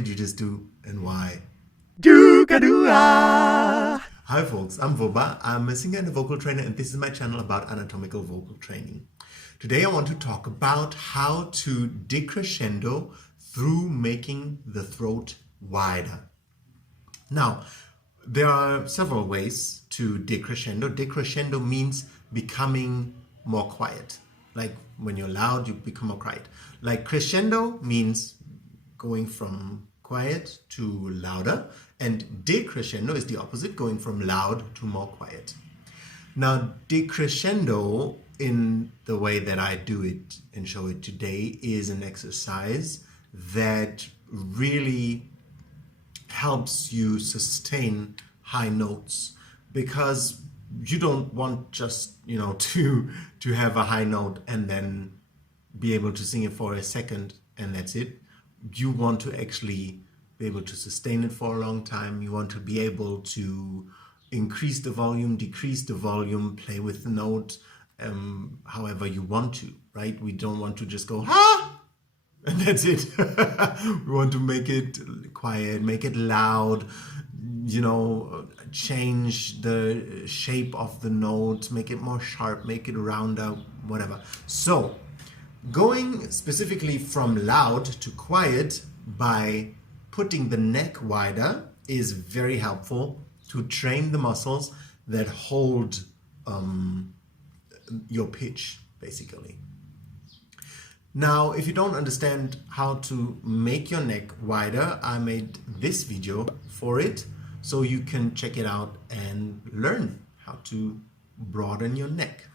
did you just do and why? Doo-ga-doo-ah. Hi folks, I'm Voba. I'm a singer and a vocal trainer, and this is my channel about anatomical vocal training. Today I want to talk about how to decrescendo through making the throat wider. Now, there are several ways to decrescendo. Decrescendo means becoming more quiet. Like when you're loud, you become more quiet. Like crescendo means going from quiet to louder, and decrescendo is the opposite, going from loud to more quiet. Now, decrescendo, in the way that I do it and show it today, is an exercise that really helps you sustain high notes, because you don't want just, to have a high note and then be able to sing it for a second and that's it. You want to actually be able to sustain it for a long time. You want to be able to increase the volume, decrease the volume, play with the note, however you want to, right? We don't want to just go, ha! And that's it. We want to make it quiet, make it loud, change the shape of the note, make it more sharp, make it rounder, whatever. So, going specifically from loud to quiet by putting the neck wider is very helpful to train the muscles that hold your pitch, basically. Now, if you don't understand how to make your neck wider, I made this video for it, so you can check it out and learn how to broaden your neck.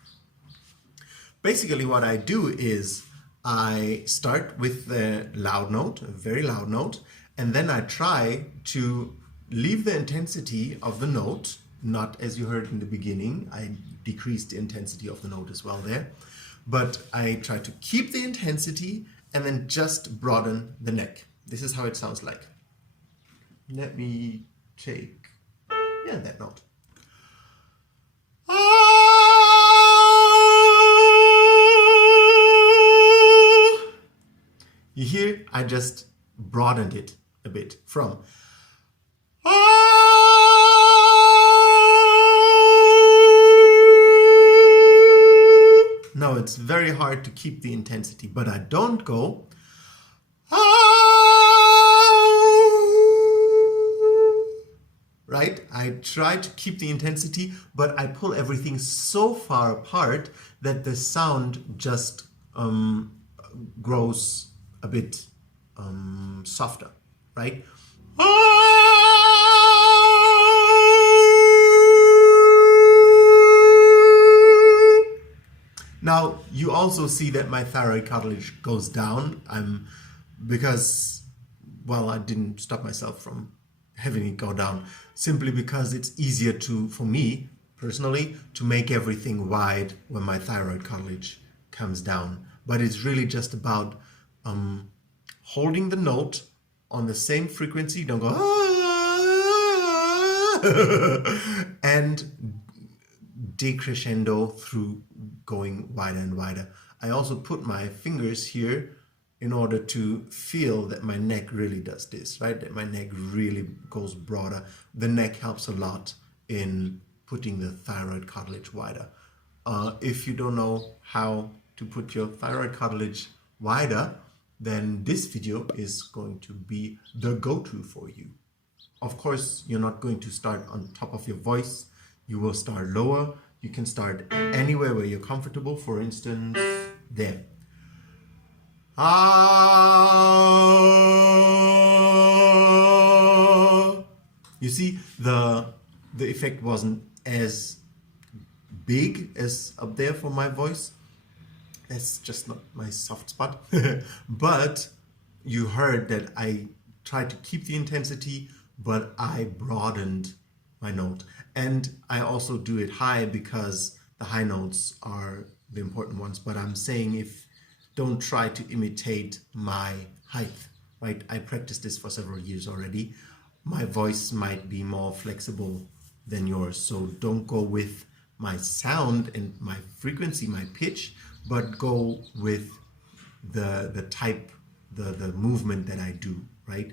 Basically, what I do is I start with the loud note, a very loud note, and then I try to leave the intensity of the note, not as you heard in the beginning. I decreased the intensity of the note as well there, but I try to keep the intensity and then just broaden the neck. This is how it sounds like. Let me take, that note. You hear, I just broadened it a bit from Now it's very hard to keep the intensity, but I don't go right? I try to keep the intensity, but I pull everything so far apart that the sound just grows a bit softer, right? Now, you also see that my thyroid cartilage goes down because, I didn't stop myself from having it go down, simply because it's easier for me, personally, to make everything wide when my thyroid cartilage comes down. But it's really just about holding the note on the same frequency, don't go and decrescendo through going wider and wider. I also put my fingers here in order to feel that my neck really does this, right? That my neck really goes broader. The neck helps a lot in putting the thyroid cartilage wider. If you don't know how to put your thyroid cartilage wider, then this video is going to be the go-to for you. Of course, you're not going to start on top of your voice. You will start lower. You can start anywhere where you're comfortable. For instance, there. You see, the effect wasn't as big as up there for my voice. That's just not my soft spot. But you heard that I tried to keep the intensity, but I broadened my note. And I also do it high because the high notes are the important ones. But I'm saying, don't try to imitate my height, right? I practiced this for several years already. My voice might be more flexible than yours, so don't go with my sound and my frequency, my pitch, but go with the type, the movement that I do, right?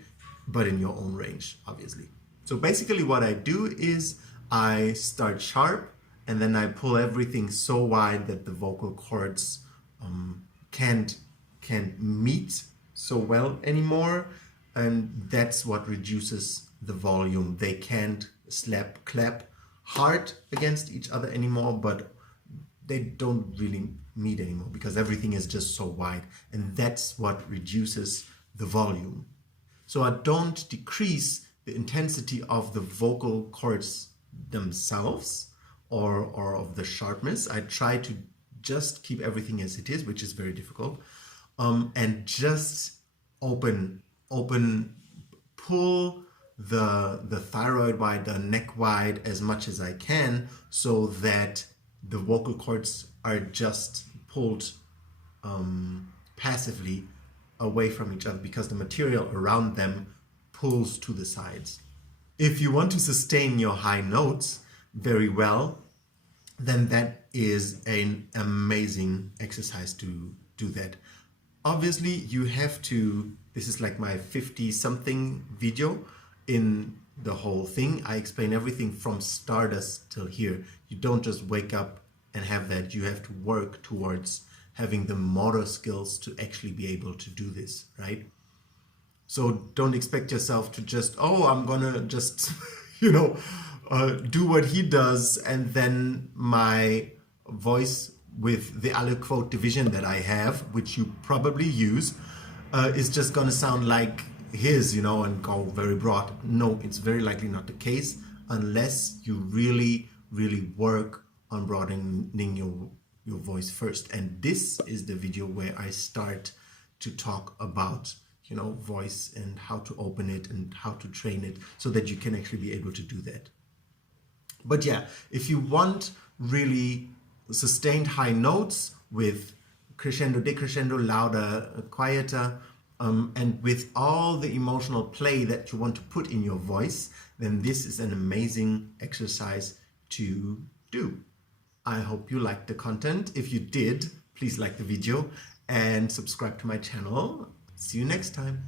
but in your own range, obviously. So basically what I do is I start sharp and then I pull everything so wide that the vocal cords can't meet so well anymore, and that's what reduces the volume. They can't clap hard against each other anymore, but they don't really meet anymore because everything is just so wide, and that's what reduces the volume. So I don't decrease the intensity of the vocal cords themselves or of the sharpness. I try to just keep everything as it is, which is very difficult, and just pull the thyroid wide, the neck wide as much as I can, so that the vocal cords are just pulled passively away from each other because the material around them pulls to the sides. If you want to sustain your high notes very well, then that is an amazing exercise to do that. Obviously, you have to, this is like my 50-something video in the whole thing. I explain everything from stardust till here. You don't just wake up and have that. You have to work towards having the motor skills to actually be able to do this, right? So don't expect yourself to just, oh, I'm gonna just, do what he does, and then my voice with the aliquote division that I have, which you probably use, is just gonna sound like his, and go very broad. No, it's very likely not the case unless you really, really work on broadening your voice first. And this is the video where I start to talk about voice and how to open it and how to train it so that you can actually be able to do that. But yeah, if you want really sustained high notes with crescendo, decrescendo, louder, quieter, and with all the emotional play that you want to put in your voice, then this is an amazing exercise to do. I hope you liked the content. If you did, please like the video and subscribe to my channel. See you next time.